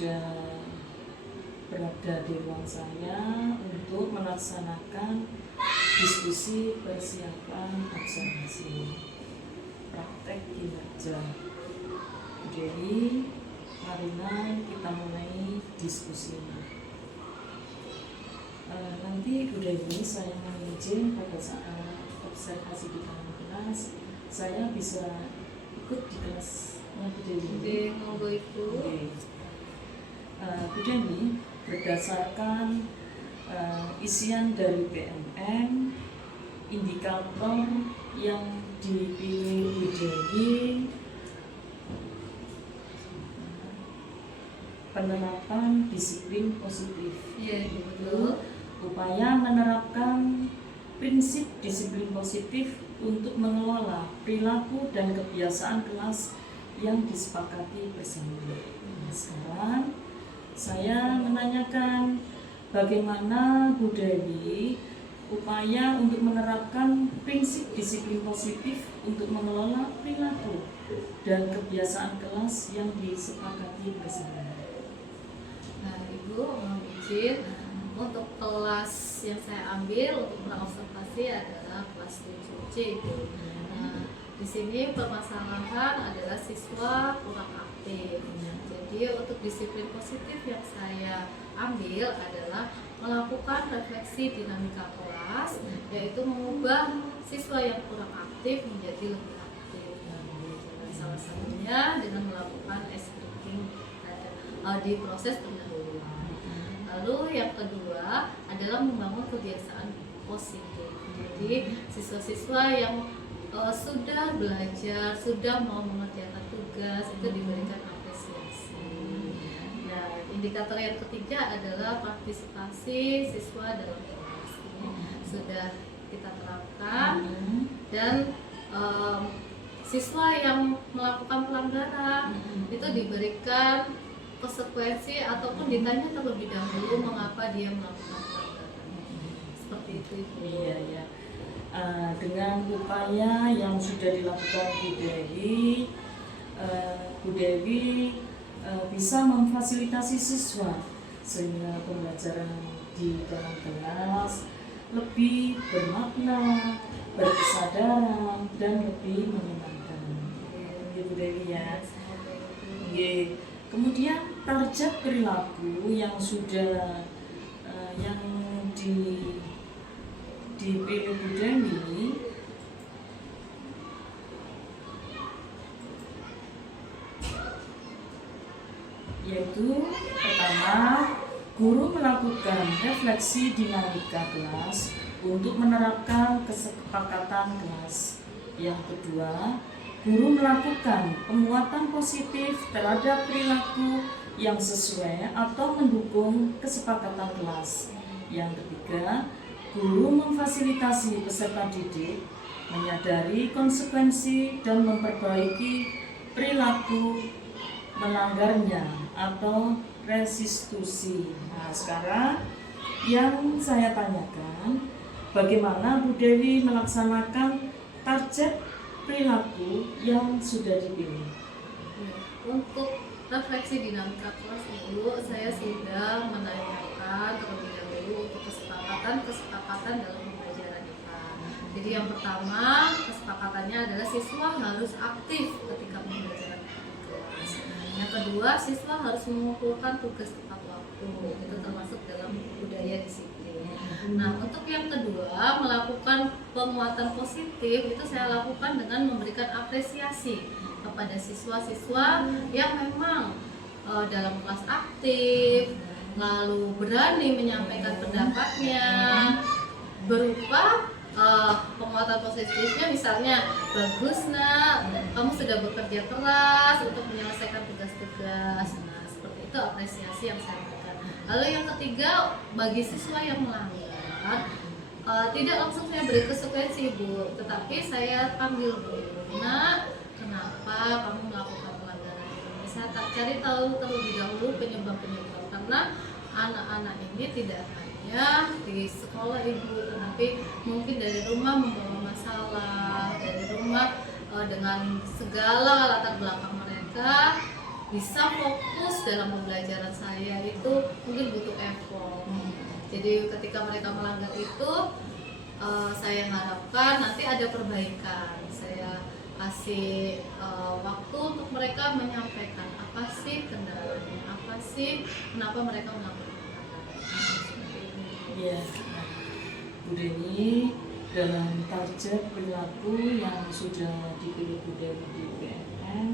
sudah berada di ruang saya untuk melaksanakan diskusi persiapan observasi praktek kinerja. Jadi, marilah kita mulai diskusinya. Nanti Bu Dewi saya mohon izin pada saat observasi di dalam kelas, saya bisa ikut di kelasnya Bu Dewi. Oke, monggo Ibu. Bu Dewi, berdasarkan isian dari PMN, indikator yang dipilih Bu Dewi penerapan disiplin positif. Iya, betul. Upaya menerapkan prinsip disiplin positif untuk mengelola perilaku dan kebiasaan kelas yang disepakati bersama. Nah, sekarang saya menanyakan bagaimana Bu Dewi upaya untuk menerapkan prinsip disiplin positif untuk mengelola perilaku dan kebiasaan kelas yang disepakati bersama. Nah, Ibu mohon izin untuk kelas yang saya ambil untuk mengobservasi adalah kelas 7C Ibu. Nah, di sini permasalahan adalah siswa kurang aktif. Jadi untuk disiplin positif yang saya ambil adalah melakukan refleksi dinamika kelas, yaitu mengubah siswa yang kurang aktif menjadi lebih aktif. Nah, salah satunya dengan melakukan ice breaking di proses pendahuluan. Lalu yang kedua adalah membangun kebiasaan positif. Jadi siswa-siswa yang sudah belajar, sudah mau mengerjakan tugas itu diberikan apresiasi. Nah, indikator yang ketiga adalah partisipasi siswa dalam kelas. Ini sudah kita terapkan dan siswa yang melakukan pelanggaran itu diberikan konsekuensi ataupun ditanya terlebih dahulu mengapa dia melakukan pelanggaran. Seperti itu. Iya, ya. Dengan upaya yang sudah dilakukan Bu Dewi bisa memfasilitasi siswa sehingga pembelajaran di dalam kelas lebih bermakna, berkesadaran, dan lebih menyenangkan. Bu Dewi ya. Kemudian target perilaku yang sudah yang dipilih Bu Dewi yaitu pertama, guru melakukan refleksi dinamika kelas untuk menerapkan kesepakatan kelas. Yang kedua, guru melakukan penguatan positif terhadap perilaku yang sesuai atau mendukung kesepakatan kelas. Yang ketiga, guru memfasilitasi peserta didik menyadari konsekuensi dan memperbaiki perilaku melanggarnya atau restitusi. Nah, sekarang yang saya tanyakan, bagaimana Bu Dewi melaksanakan target perilaku yang sudah dipilih? Untuk refleksi dinamika kelas Ibu, saya sudah menanyakan terlebih dahulu untuk kesepakatan dalam pembelajaran IPA. Jadi yang pertama, kesepakatannya adalah siswa harus aktif ketika pembelajaran kelas. Yang kedua, siswa harus mengumpulkan tugas tepat waktu. Itu termasuk dalam budaya disiplin. Nah, untuk yang kedua, melakukan penguatan positif itu saya lakukan dengan memberikan apresiasi kepada siswa-siswa yang memang dalam kelas aktif, lalu berani menyampaikan pendapatnya berupa penguatan positifnya, misalnya bagus nak, kamu sudah bekerja keras untuk menyelesaikan tugas-tugas. Nah, seperti itu apresiasi yang saya berikan. Lalu yang ketiga, bagi siswa yang melanggar tidak langsung saya beri konsekuensi Bu, tetapi saya panggil dulu, nak, kenapa kamu melakukan pelanggaran ini? Saya cari tahu terlebih dahulu penyebab-penyebab, karena anak-anak ini tidak hanya di sekolah Ibu, tetapi mungkin dari rumah membawa masalah, dari rumah dengan segala latar belakang mereka bisa fokus dalam pembelajaran saya itu mungkin butuh effort. Jadi ketika mereka melanggar itu, saya harapkan nanti ada perbaikan. Saya kasih waktu untuk mereka menyampaikan apa sih kendalanya, apa sih kenapa mereka melakukan pelanggaran. Iya. Nah, Bu Deni, dalam target perilaku yang sudah dipilih Bu Deni di UPMN,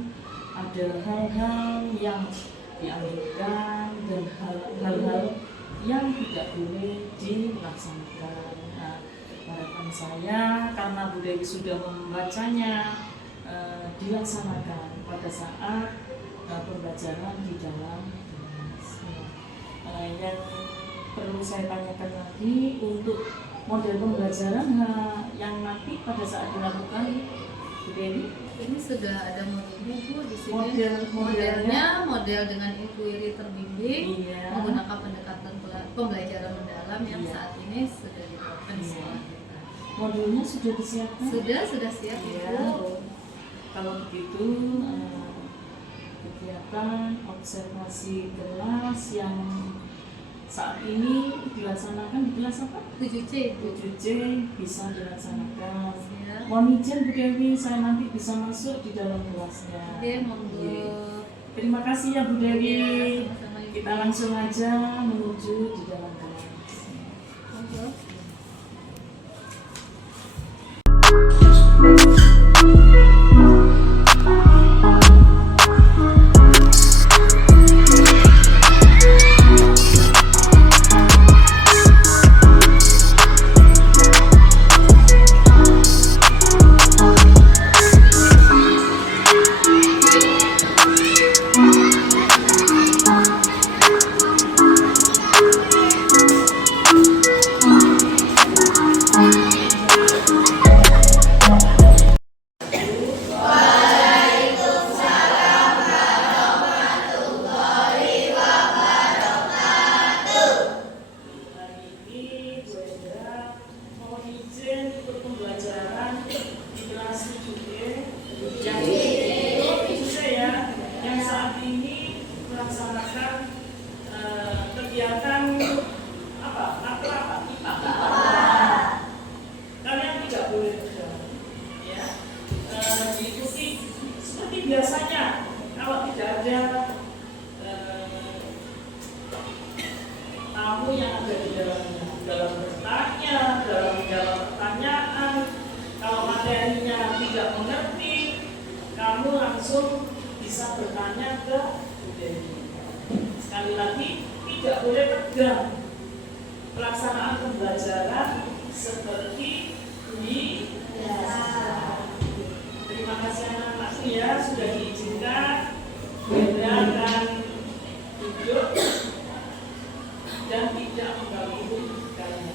ada hal-hal yang dianjurkan dan hal-hal yang tidak boleh dilaksanakan. Nah, harapan saya karena Bu Dewi sudah membacanya, dilaksanakan pada saat pembelajaran di dalam kelas. Yang perlu saya tanyakan lagi untuk model pembelajaran yang nanti pada saat dilakukan Bu Dewi, ini sudah ada modelnya Bu di sini. Modelnya model dengan inquiry terbimbing, iya. menggunakan pendekatan pembelajaran mendalam yang Iya. saat ini sudah diterapkan di Iya. sekolah kita. Modulnya sudah disiapkan? Sudah siap Ya. Bu. Kalau begitu kegiatan observasi kelas yang saat ini dilaksanakan di kelas apa? 7C Bu. 7C bisa dilaksanakan. Ya. Mohon izin Bu Dewi, saya nanti bisa masuk di dalam kelasnya. Oke, monggo. Iya. Terima kasih ya Bu Dewi. Iya, sama-sama, Ibu. Kita langsung aja menuju di dalam kelas. Monggo. Hari ini Bu Endra mohon izin untuk pembelajaran di kelas 7D yang saat ini melaksanakan kegiatan apa? IPA. Kalian tidak boleh berjalan, ya. Diikuti seperti biasanya. Kalau tidak ada tamu yang ada di dalam bertanya, dalam menjawab pertanyaan. Kalau materinya tidak mengerti, kamu langsung bisa bertanya ke Bu Dewi. Sekali lagi, tidak boleh tegang. Pelaksanaan pembelajaran seperti biasa. Terima kasih anak-anakku ya, sudah diizinkan. Bunda akan duduk dan tidak mengganggu kalian.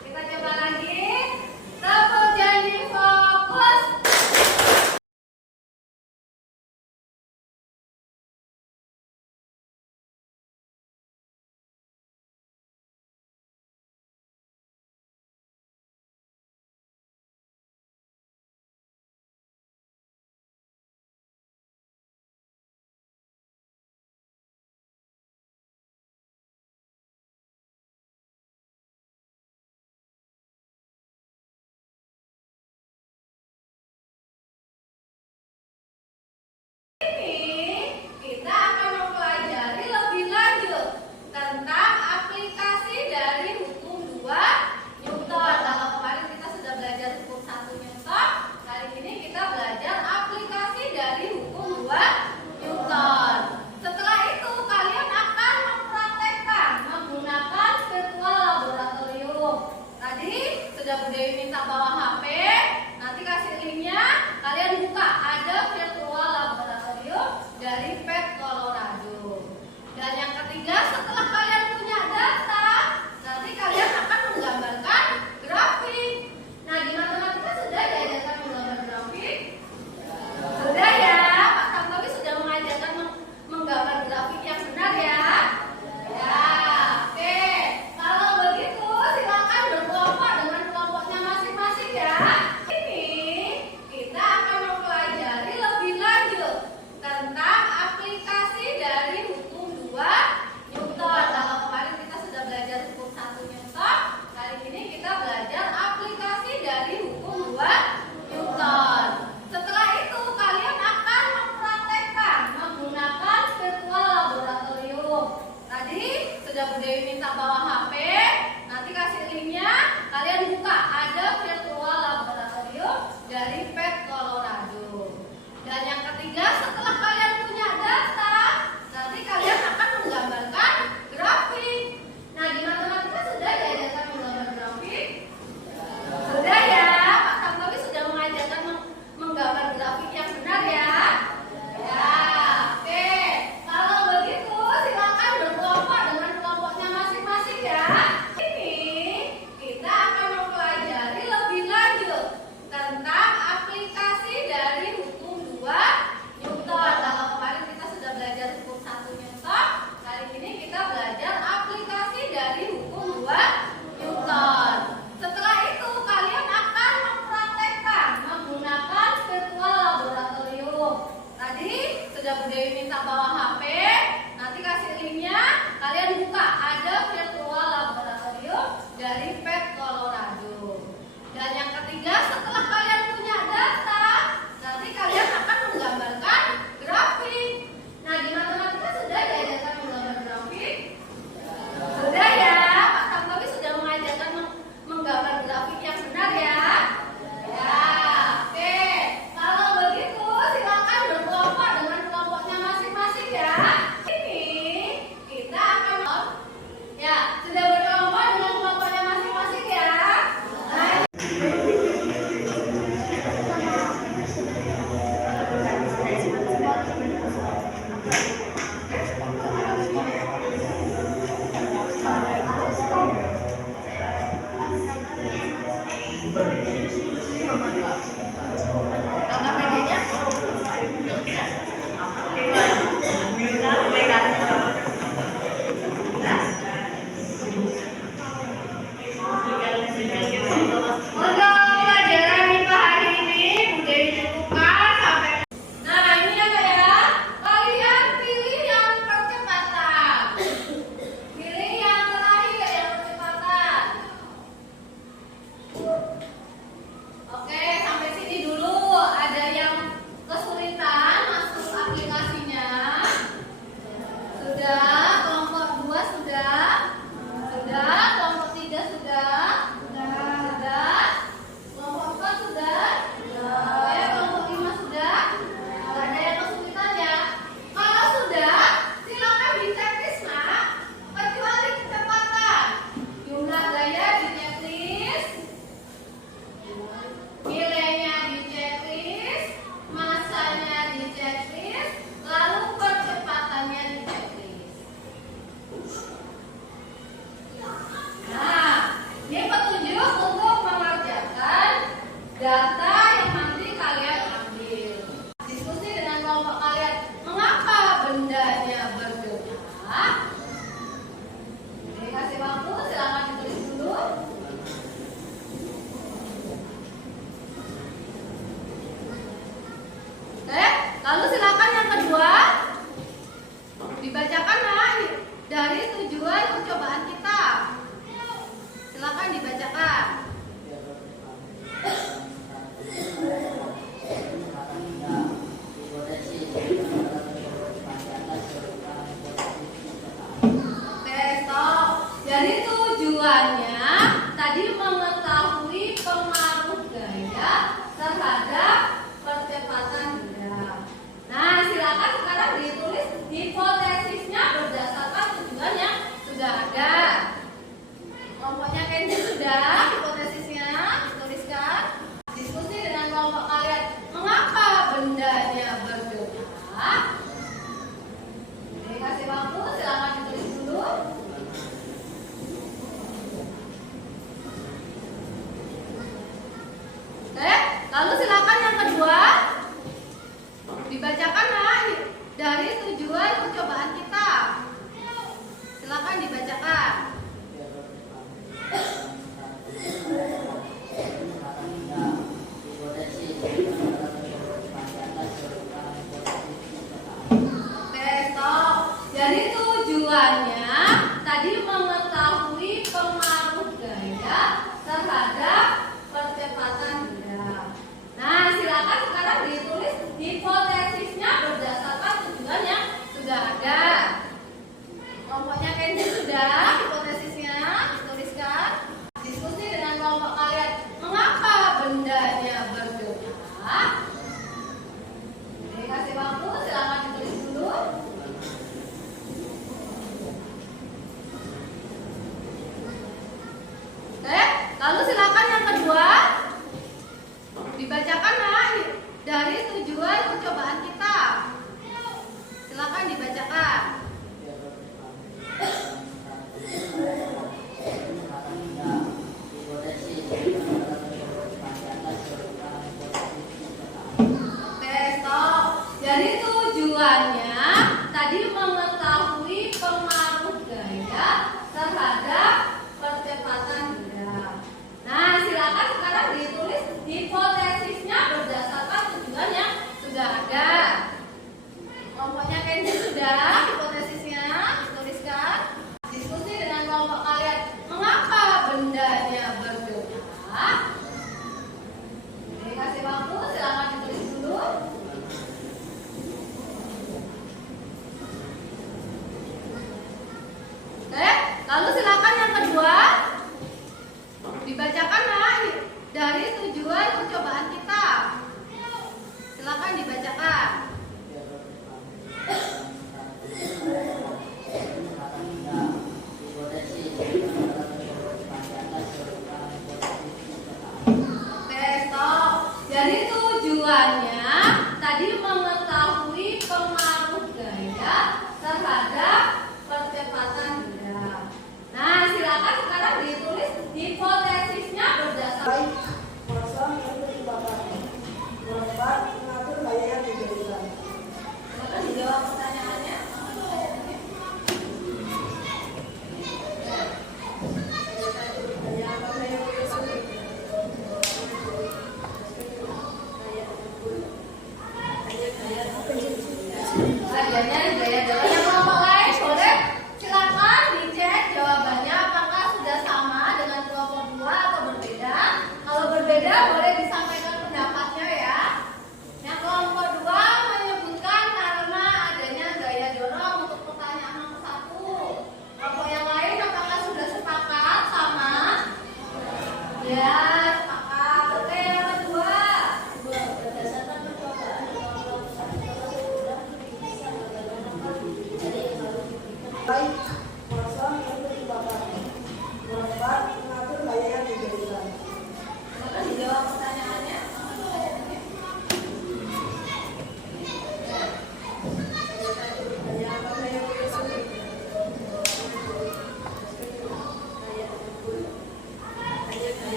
Kita coba lagi. Satu, janji fokus. Dibacakan Nak dari tujuan percobaan kita. Silakan dibacakan. Jadi tujuannya tadi mengetahui pengaruh gaya terhadap percepatan gerak. Nah, silakan sekarang ditulis hipotesisnya berdasarkan tujuan yang sudah ada. Kelompoknya Kenji sudah hipotesisnya dituliskan. Diskusi dengan kelompok kalian. Mengapa bendanya bergerak? Jadi kasih waktu, silakan ditulis dulu. Lalu silakan yang kedua dibacakan Nak dari tujuan percobaan kita. Silakan dibacakan. Jadi tujuannya tadi mengetahui pengaruh gaya terhadap percepatan gerak. Nah, silakan sekarang ditulis hipotesisnya berdasarkan tujuan yang sudah ada. Kelompoknya Kenji sudah hipotesisnya dituliskan. Diskusi dengan kelompok kalian. Mengapa bendanya bergerak? Jadi kasih waktu, silakan ditulis dulu. Lalu silakan yang kedua dibacakan Nak dari tujuan percobaan kita. Silakan dibacakan. Jadi tujuannya tadi mengetahui pengaruh gaya terhadap percepatan gerak. Nah, silakan sekarang ditulis hipotesisnya berdasarkan kosong itu dibakar. Berempat mengatur gaya yang diberikan. silakan dijawab pertanyaannya. Ajarnya gaya jalan yang kelompok lain boleh silakan dicek jawabannya apakah sudah sama dengan kelompok 2 atau berbeda. Kalau berbeda boleh disampaikan pendapatnya ya. Yang kelompok 2 menyebutkan karena adanya gaya dorong untuk pertanyaan nomor 1. Kelompok yang lain apakah sudah sepakat sama? Ya, sepakat. Oke, yang kedua. Berdasarkan percobaan kelompok 1 Baik, kosong itu dibakar. Berempat mengatur gaya yang diberikan. silakan dijawab pertanyaannya.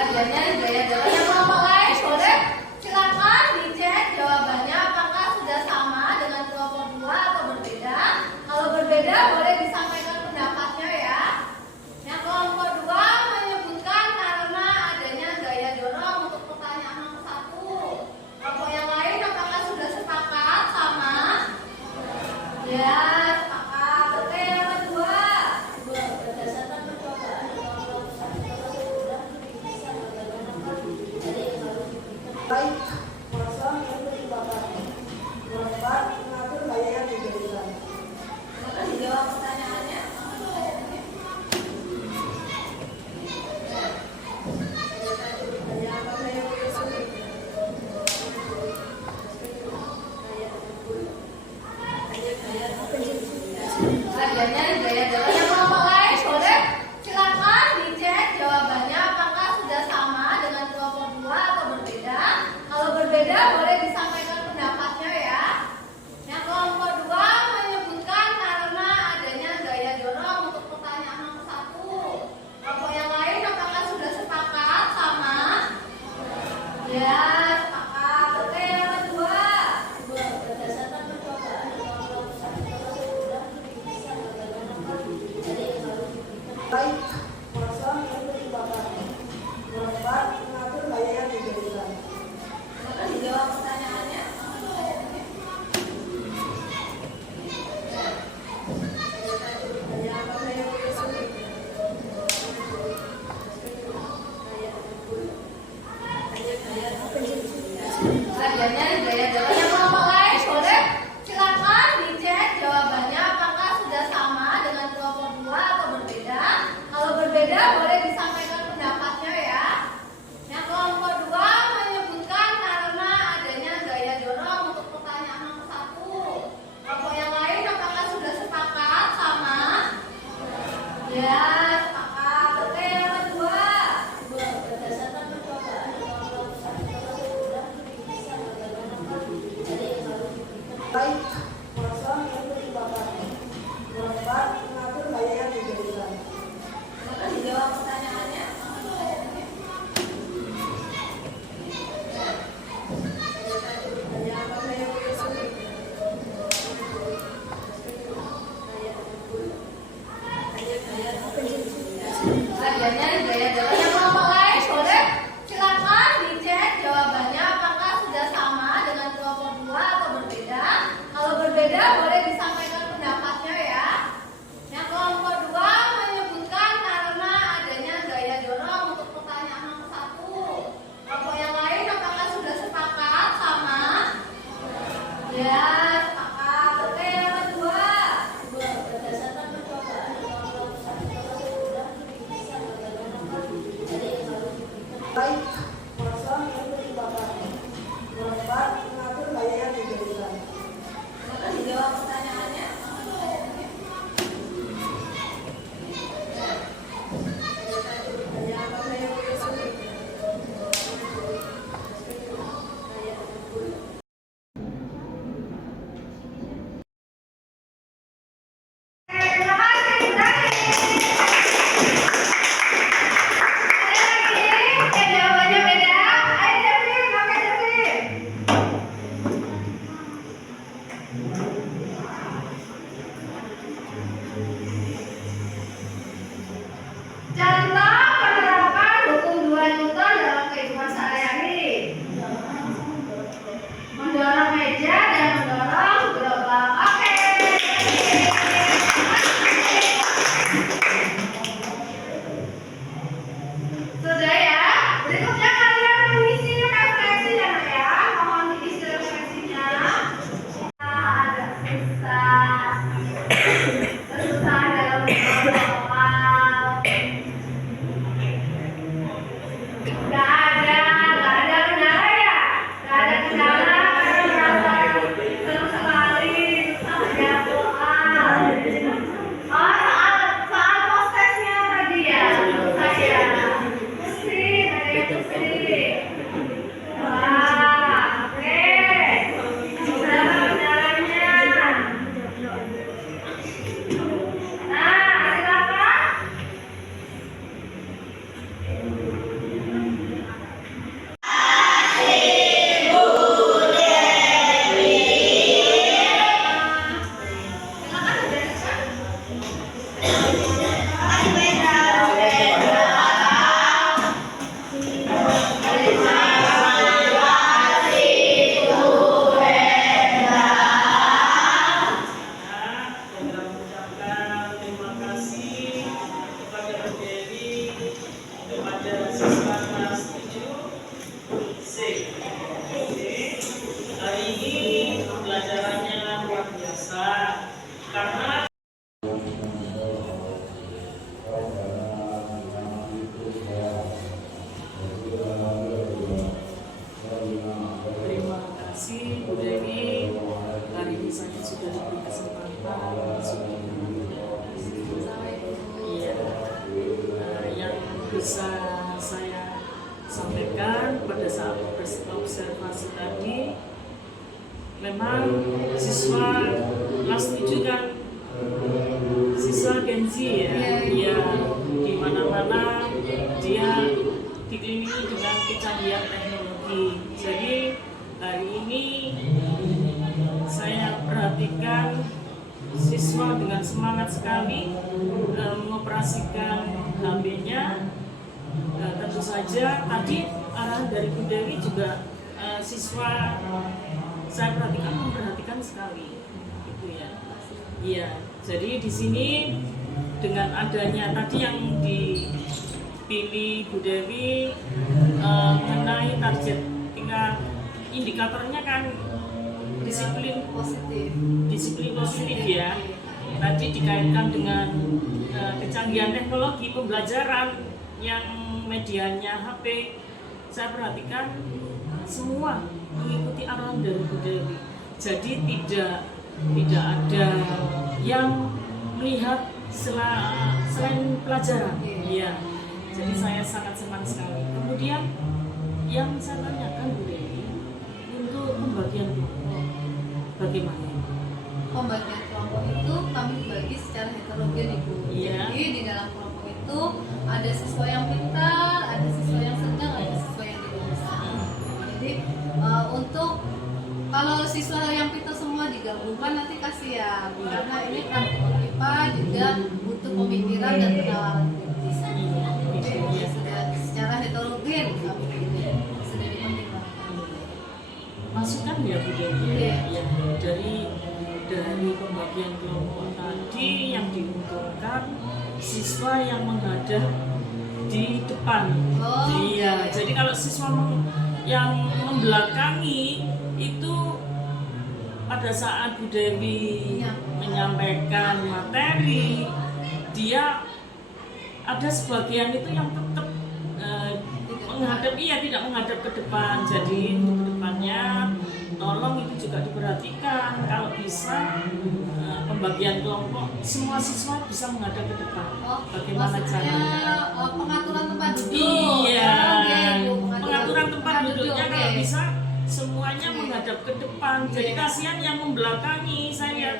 Ajarnya gaya jalan yang kelompok lain boleh silakan dicek jawabannya apakah sudah sama dengan kelompok 2 atau berbeda. Kalau berbeda boleh disampaikan pendapatnya ya. Yang kelompok 2 menyebutkan karena adanya gaya dorong untuk pertanyaan nomor 1. Kelompok yang lain apakah sudah sepakat sama? Ya, sepakat. Oke, yang kedua. Berdasarkan percobaan kelompok 1 Baik, kosong itu dibakar. Berempat mengatur gaya yang diberikan. silakan dijawab pertanyaannya. Ajarnya gaya jalan yang kelompok lain boleh silakan dicek jawabannya apakah sudah sama dengan kelompok 2 atau berbeda. Kalau berbeda boleh disampaikan pendapatnya ya. Yang kelompok 2 menyebutkan karena adanya gaya dorong untuk pertanyaan nomor 1. Kelompok yang lain apakah sudah sepakat sama? Ya, sepakat. Oke, yang kedua. bagiannya gaya jawab. Yang kelompok lain boleh silakan dicek jawabannya apakah sudah sama dengan kelompok 2 atau berbeda. Kalau berbeda boleh disampaikan pendapatnya ya. Yang kelompok 2 menyebutkan karena adanya gaya dorong untuk pertanyaan nomor 1. Kelompok yang lain apakah sudah sepakat sama? Ya, sepakat. Oke, yang kedua. Berdasarkan percobaan Baik, kosong mengikuti Bapak. Nomor 4, mengatur gaya yang diberikan. Maka dijawab pertanyaannya. Bagiannya gaya jawab. Yang kelompok lain boleh silakan dicek jawabannya apakah sudah sama dengan kelompok 2 atau berbeda. Kalau berbeda boleh disampaikan pendapatnya ya. Yang kelompok 2 menyebutkan karena adanya gaya dorong untuk pertanyaan nomor 1. Kelompok yang lain apakah sudah sepakat sama? Ya, sepakat. Oke, yang kedua. Berdasarkan percobaan Baik, kosong mengikuti Bapak. Nomor 4, mengatur gaya yang diberikan. maka dijawab pertanyaannya. Jawabannya beda. Ayo Jeffrey, pakai Jeffrey. Contoh penerapan hukum 2 Newton dalam kehidupan sehari-hari. Mendorong meja dan mendorong gerobak. Oke. Sudah ya. Berikutnya kalian mengisi refleksi ya, Nak, ya. Mohon diisi refleksinya. Ada susah. Kesusahan dalam bersoal. Gak ada kendala ya? Gak ada kendala, merasa seru sekali sama soal. Oh, soal postesnya tadi ya, saya pusing, ada yang pusing. Wah, oke. Berapa kendalanya? Nah, silakan. Mengucapkan terima kasih kepada Bu Dewi, kepada siswa kelas 7C. Hari ini pembelajarannya luar biasa karena Terima kasih Bu Dewi. Hari ini saya sudah diberi kesempatan sudah iya. Yang bisa saya sampaikan pada saat observasi tadi, memang siswa kelas 7 kan siswa Gen Z ya, ya di mana-mana dia dikelilingi dengan kecanggihan teknologi. Jadi hari ini saya perhatikan siswa dengan semangat sekali mengoperasikan HP-nya. Tentu saja tadi arahan dari Bu Dewi juga siswa saya memperhatikan sekali, gitu ya. Iya, jadi di sini dengan adanya tadi yang dipilih Bu Dewi mengenai target tingkat indikator indikatornya kan disiplin positif ya. Tadi dikaitkan dengan kecanggihan teknologi pembelajaran yang medianya HP. Saya perhatikan semua mengikuti arahan dari Bu Dewi. Jadi tidak ada yang melihat selain pelajaran. Iya. Jadi saya sangat senang sekali. Kemudian yang saya tanyakan Bu Dewi, untuk pembagian kelompok bagaimana? Pembagian kelompok itu kami bagi secara heterogen Ibu. Iya. Jadi di dalam kelompok itu ada siswa yang pintar, ada siswa yang sedang, ada siswa yang tidak bisa. Jadi untuk kalau siswa yang pintar semua digabungkan nanti kasihan, karena ini praktikum IPA juga butuh pemikiran dan penalaran kritis. Jadi sudah secara heterogen kami pilih, sudah dipertimbangkan. Masukan ya Bu Dewi. Iya. Ya, dari pembagian kelompok tadi yang diuntungkan siswa yang menghadap di depan. Oh, Iya. oke. Jadi kalau siswa yang membelakangi itu pada saat Bu Dewi menyampaikan materi, dia ada sebagian itu yang tetap tidak menghadap ke depan. Jadi untuk ke depannya tolong itu juga diperhatikan, kalau bisa pembagian kelompok semua siswa bisa menghadap ke depan. Bagaimana caranya? Pengaturan tempat duduk. Iya, Oke, Bu, pengaturan tempat duduknya oke. kalau bisa semuanya Oke. menghadap ke depan. Jadi Iya. kasihan yang membelakangi. Saya lihat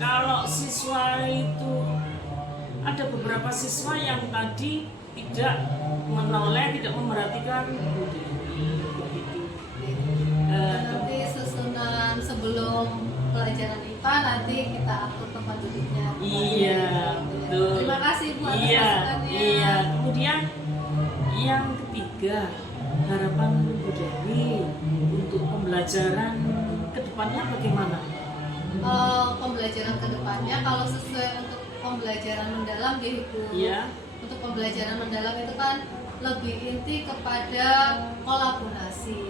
kalau siswa itu ada beberapa siswa yang tadi tidak menoleh, tidak memerhatikan. Nanti susunan sebelum pelajaran IPA nanti kita atur tempat duduknya. Iya, betul. Terima kasih Bu atas Iya, masukannya. iya. Kemudian yang ketiga, harapan Bu Dewi untuk pembelajaran kedepannya bagaimana? Pembelajaran kedepannya kalau sesuai untuk pembelajaran mendalam di Ibu. Iya. Untuk pembelajaran mendalam itu kan lebih inti kepada kolaborasi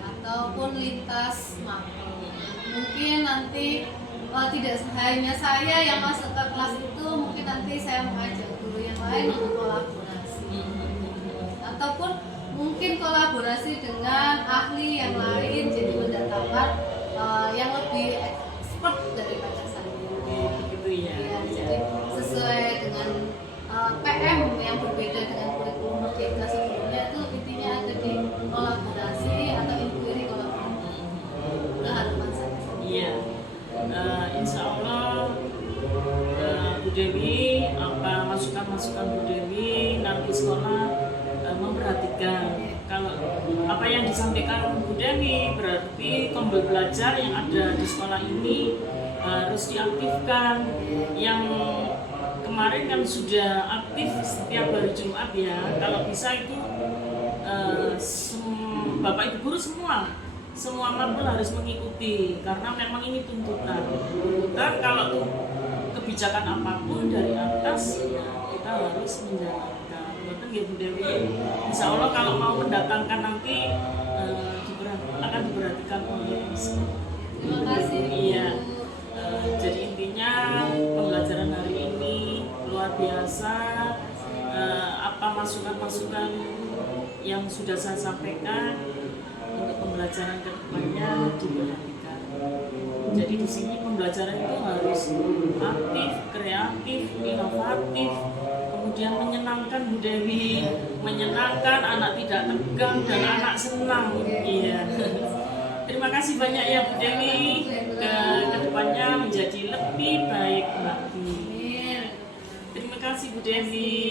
ataupun lintas mapel. Mungkin nanti tidak hanya saya yang masuk ke kelas itu, mungkin nanti saya mengajak guru yang lain untuk kolaborasi. Ataupun mungkin kolaborasi dengan ahli yang lain, jadi mendatangkan yang lebih expert daripada saya. Begitu ya. Ya, jadi sesuai dengan PM yang berbeda dengan kurikulum Merdeka sebelumnya, itu intinya ada di kolaborasi atau inquiry kolaborasi. Itu harapan saya. Iya. Insya Allah Bu Dewi, masukan Bu Dewi nanti sekolah memperhatikan kalau apa yang disampaikan Bu Dewi, berarti tombol belajar yang ada di sekolah ini harus diaktifkan. Yang kemarin kan sudah aktif setiap hari Jumat ya. Kalau bisa itu Bapak Ibu guru semua mapel harus mengikuti, karena memang ini tuntutan kalau tuh kebijakan apapun dari atas ya kita harus menjalankan. Betul ya Bu Dewi. Insya Allah kalau mau mendatangkan nanti akan diperhatikan oleh sekolah. Terima kasih. Iya. Jadi intinya pembelajaran hari ini luar biasa. Apa masukan-masukan yang sudah saya sampaikan untuk pembelajaran kedepannya diperhatikan. Jadi di sini pembelajaran itu harus aktif, kreatif, inovatif, kemudian menyenangkan Bu Dewi, menyenangkan, anak tidak tegang dan anak senang. Iya. Terima kasih banyak ya Bu Dewi. Kedepannya menjadi lebih baik lagi. Terima kasih Bu Dewi.